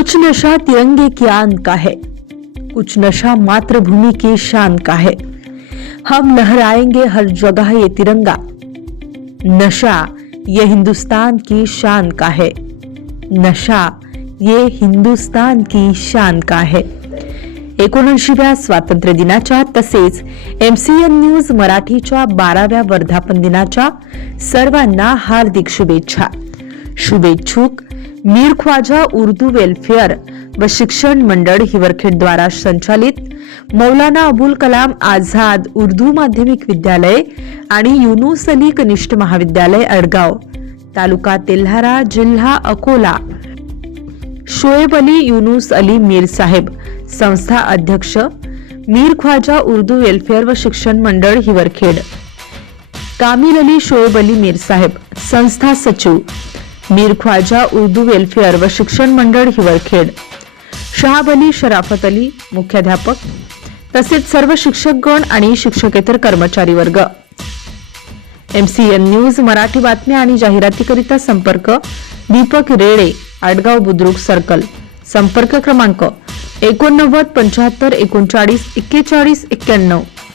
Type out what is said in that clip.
कुछ नशा तिरंगे की आन का है, कुछ नशा मातृभूमि की शान का है। हम लहराएँगे हर जगह ये तिरंगा। नशा ये हिंदुस्तान की शान का है। नशा ये हिंदुस्तान की शान का है। एकोणऐंशीव्या स्वातंत्र्य दिनाच्या तसेच एम सी एन न्यूज़ मराठीच्या बाराव्या वर्धापन दिनाच्या सर्वांना हार्दिक शुभेच्छा। शुभेच्छुक मीर ख्वाजा उर्दू वेलफेअर व शिक्षण मंडळ हिवरखेड द्वारा संचालित मौलाना अबुल कलाम आझाद उर्दू माध्यमिक विद्यालय आणि युनुस अली कनिष्ठ महाविद्यालय अडगाव तालुका तेल्हारा जिल्हा अकोला. शोएब अली युनुस अली मीर साहेब संस्था अध्यक्ष मीर ख्वाजा उर्दू वेलफेअर व शिक्षण मंडळ हिवरखेड. कामिल अली शोएब अली मीर साहेब संस्था सचिव. मीर ख्वाजा उर्दू वेलफेअर व शिक्षण मंडळ हिवरखेड. शहाब अली शराफत अली मुख्याध्यापक तसेच सर्व शिक्षकगण आणि शिक्षकेतर कर्मचारी वर्ग. M C N news Marathi बातम्या आणि जाहिरातीकरिता संपर्क दीपक रेडे आडगाव बुद्रुक सर्कल. संपर्क क्रमांक एकोणनव्वद पंच्याहत्तर एकोणचाळीस एक्केचाळीस एक्क्याण्णव.